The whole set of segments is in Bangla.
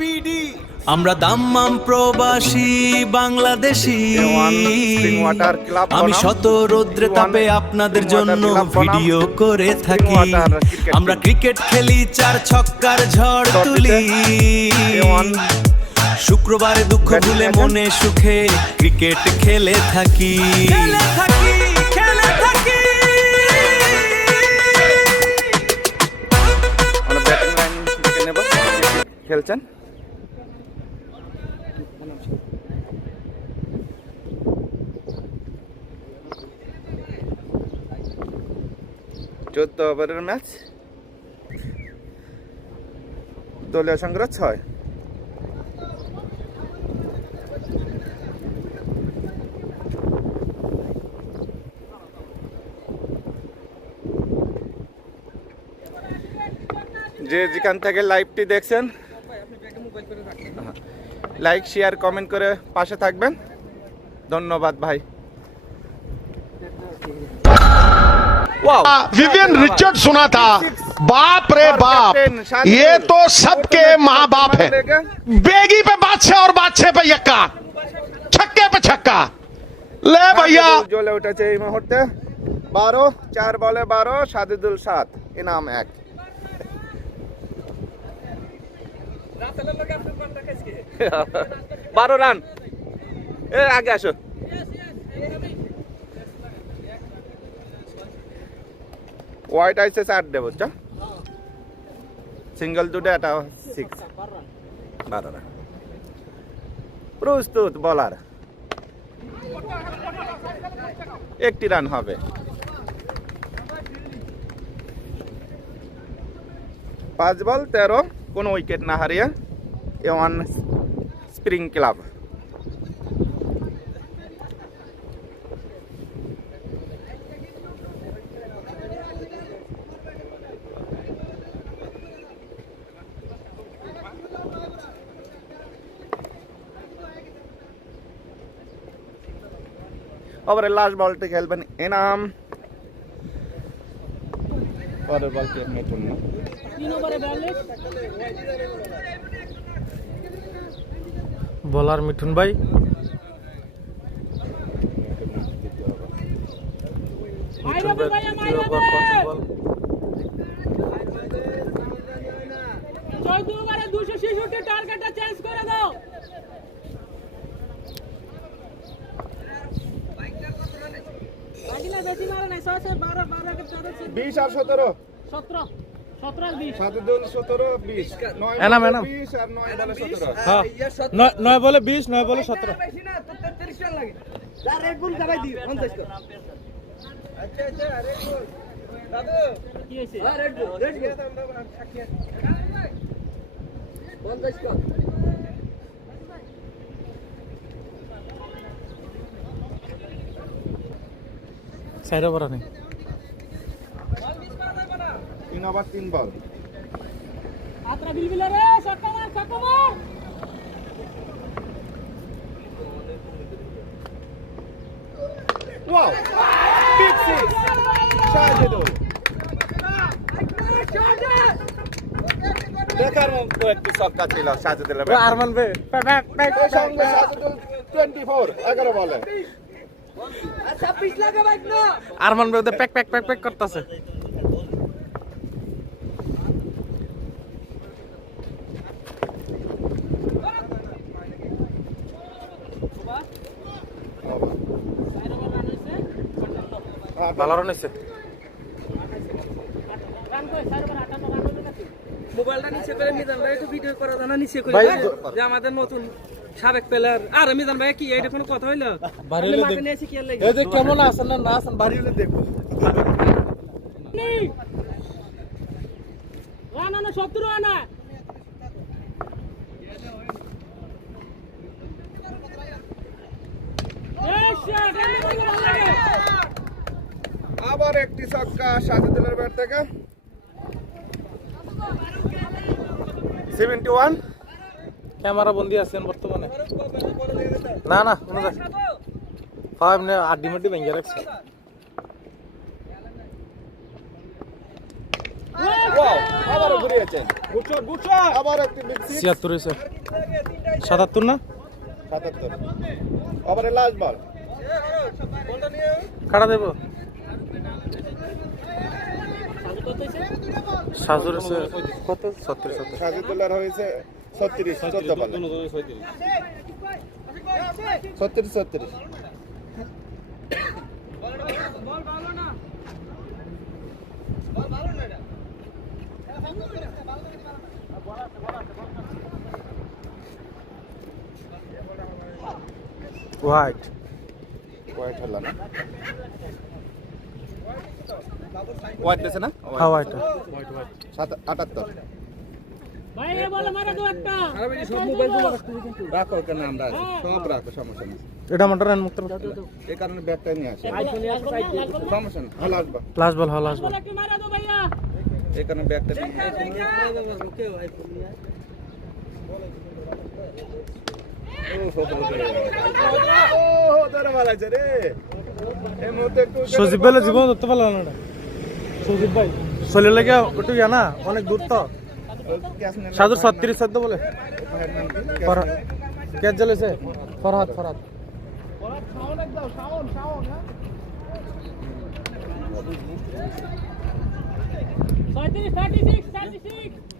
বিডি আমরা দাম্মাম প্রবাসী বাংলাদেশি আমি শত রৌদ্রে তাপে আপনাদের জন্য ভিডিও করে থাকি আমরা ক্রিকেট খেলি 4 ছক্কার ঝড় তুলি শুক্রবারে দুঃখ ভুলে মনে সুখে ক্রিকেট খেলে থাকি খেলছেন চোদ্দ ওভারের ম্যাচ দলীয় সংগ্রহ 6 যে যেখান থেকে লাইভটি দেখছেন লাইক শেয়ার কমেন্ট করে পাশে থাকবেন ধন্যবাদ ভাই विवियन रिचर्ड सुना था बाप रे बाप ये तो सबके माँ बाप है बेगी पे बादशाह और बादशाह पे यक्का छक्के पे छक्का ले भैया জ্বলে উঠেছে এই মুহূর্তে 12 4 বলে 12 সাদিদুল 7 ইনাম 1 12 রান এ আগে আসো হোয়াইট আইসে 8 দেব বুঝছো সিঙ্গেল দুটো এটা 6 12 রান প্রস্তুত বলার একটি রান হবে 5 বল 13 কোনো উইকেট না হারিয়ে এওয়ান স্প্রিং ক্লাব ওভারের লাস্ট বলটি খেলবেন এনাম পরের বল কে মিঠুন না 3 ওভারে 42 বলার মিঠুন ভাই ওভারে 266 টার্গেটটা চেঞ্জ করে দাও 20 আর 17 17 17 আর 20 সাদিদুল 17 20 9 এনাম 20 আর 9 বলে 17 হ্যাঁ 9 বলে 20 9 বলে 17 কি হইছে সাইড ওভার নেই 3 ওভার 3 বল আত্রা বিলবিলা রে ছক্কা মার ওয়াও বিগ সিক্স সাজিদুল দেখার মতো একটি ছক্কা ছিল সাজিদুলের আরমান ভাই সঙ্গে সাজিদুল 24 11 বলে আরমান ভাই ওদের প্যাক প্যাক প্যাক প্যাক করতেছে ভালো রান হয়েছে মোবাইলটা নিচে করে মিজান ভাই একটু ভিডিও করা জানা নিচে করে যে আমাদের নতুন সাবেক প্লেয়ার আর মিজান ভাই কি এইটা কোনো কথা হইলো বাড়িলে দেখ এই যে কেমন আছেন না না আছেন বাড়িলে দেখবো রান আনা 17 আনা আবার একটি ছক্কা সাজিদুলের ব্যাট থেকে 71 ক্যামেরা বন্দি আছেন বর্তমানে না না কোনো যাক ফাইভ নে আড্ডি মাড্ডি ভেঙে রাখছে ওয়াও আবারও ঘুরিয়েছেন আবার একটি বিগ সিক্স 76 হয়েছে 77 না 77 আবার লাস্ট বল কাটা দেব সাজুর হয়েছে কত 70 সাজিদুল্লাহর হয়েছে 36 14 বল 36 হোয়াইট হোয়াইট হলো না হোয়াইট দিছে না হ্যাঁ হোয়াইট 78 ভাই এ বলে মারা দো একটা সব মোবাইল গুলো রাখতে কিন্তু রাখো কেন আমরা আছি সব রাখো সমস্যা নেই এটা মাটার মুক্ত এই কারণে ব্যাগটা নিয়ে আসে সমস্যা নেই ভালো আসবা লাস্ট বল হ্যাঁ লাস্ট বল কি মারা দো ভাইয়া এই কারণে ব্যাগটা নিয়ে সজীব ভাই জীবন ধরতে পারলাম না সজীব ভাই চলে লাগে একটু ইয়া না অনেক দূর তো সাধুর 36 চোদ্দ বলে কে জ্বলেছে ফরহাদ 36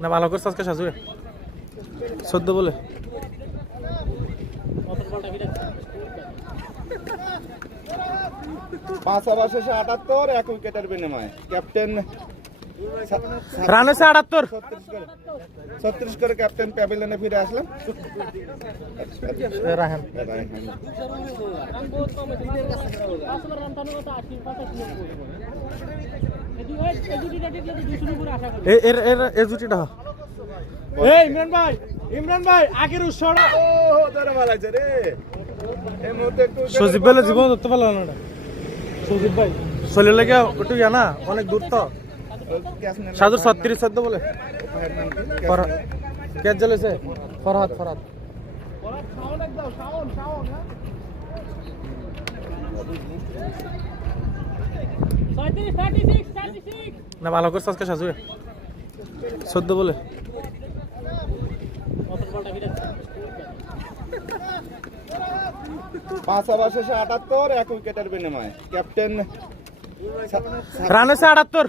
না ভালো করে আজকে সাজু 14 বলে পাঁচ ওভার শেষে 78 এক উইকেটের বিনিময়ে ক্যাপ্টেন রান হয়েছে 78 36 করে ক্যাপ্টেন প্যাভিলিয়নে ফিরে আসলাম রাহান রান বহুত কম আছে 5 রান তানো কথা 80 85 এদি ওই এদিকে দেখলে 200 উপরে আশা করি এর এর এজুটিটা এই ইমরান ভাই আগের উৎসটা ও ধরে ভালো আছে রে এই মুহূর্তে একটু সজীব ভাই জীবন ধরতে পারলাম না সজীব ভাই চলে লাগে একটু ইয়া না অনেক দূর তো সাধুর 36 চোদ্দ বলে কে জ্বলেছে ফরহাদ 36 না ভালো করে আজকে সাজু 14 বলে পাঁচ ওভার শেষে 78 এক উইকেটের বিনিময়ে ক্যাপ্টেন রান হয়েছে 78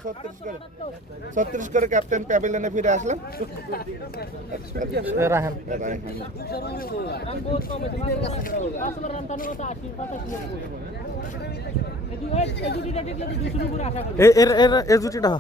36 করে ক্যাপ্টেন প্যাভিলিয়নে ফিরে আসলাম রাহান রান বহুত কম আছে 5 রান তানো কথা 80 85 এদি ওই এদিকে দেখলে 200 উপরে আশা করি এর এজুটিটা